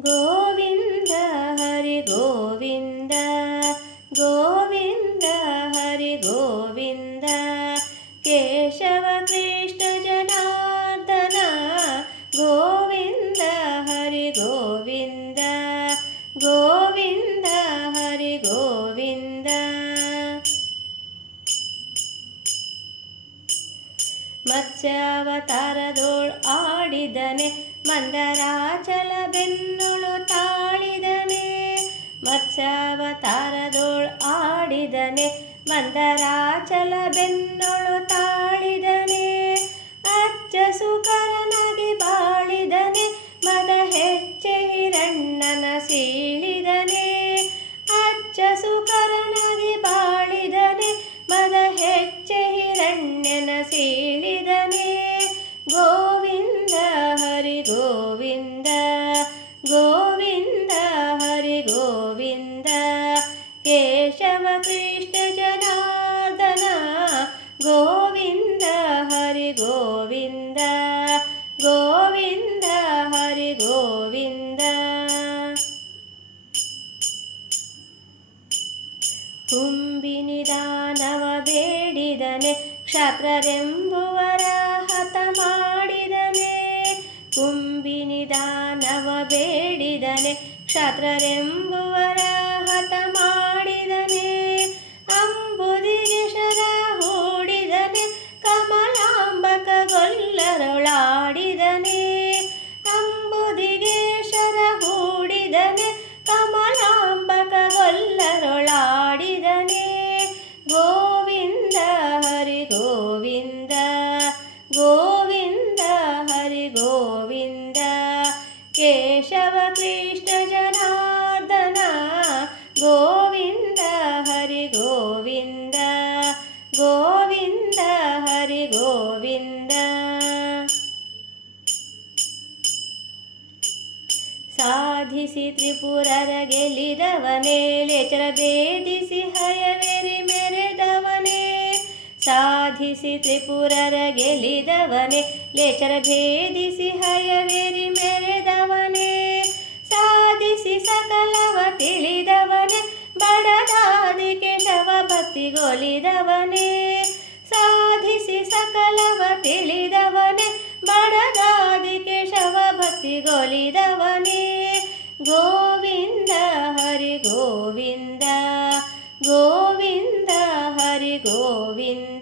ಗೋವಿಂದ ಹರಿ ಗೋವಿಂದ ಗೋವಿಂದ ಹರಿ ಗೋವಿಂದ ಕೇಶವ ಕೃಷ್ಣ ಜನಾರ್ದನ ಗೋವಿಂದ ಹರಿ ಗೋವಿಂದ ಗೋವಿಂದ ಹರಿ ಗೋವಿಂದ ಮತ್ಸ್ಯಾವತಾರದೋಳ್ ಆಡಿದನೆ ಮಂದರಾಚಲ ಮತ್ಸ್ಯಾವತಾರದೋಳ್ ಆಡಿದನೆ ಮಂದರಾಚಲ ಬೆನ್ನೊಳು ತಾಳಿದನೆ. ಅಚ್ಚ ಸುಕರನಾಗಿ ಕುಂಬಿನಿದಾನವ ಬೇಡಿದನೆ ಕ್ಷತ್ರರೆಂಬುವರ ಹತ ಮಾಡಿದನೆ ಕುಂಬಿನಿದಾನವ ಬೇಡಿದನೆ ಕ್ಷತ್ರರೆಂಬುವರ ಹತ ಮಾಡಿದನೆ ಸಾಧಿಸಿ ತ್ರಿಪುರರ ಗೆಲ್ಲಿದವನೇ, ಲೇಚರ ಭೇದಿಸಿ ಹಯವೇರಿ ಮೆರೆದವನೇ. ಸಾಧಿಸಿ ತ್ರಿಪುರರ ಗೆಲ್ಲಿದವನೇ, ಲೇಚರ ಭೇದಿಸಿ ಹಯವೇರಿ ಮೆರೆದವನೇ. ಸಾಧಿಸಿ ಸಕಲವ ತಿಳಿದವನೇ, ಬಡದಾದಿ ಕೇಶವ ಭಕ್ತಿಗೊಲಿದವನೇ ಸಾಧಿಸಿ ಸಕಲವ ತಿಳಿದವನೇ, ಬಡದಾದಿ ಕೇಶವ ಭಕ್ತಿಗೊಲಿದವನೇ ഗോവിന്ദ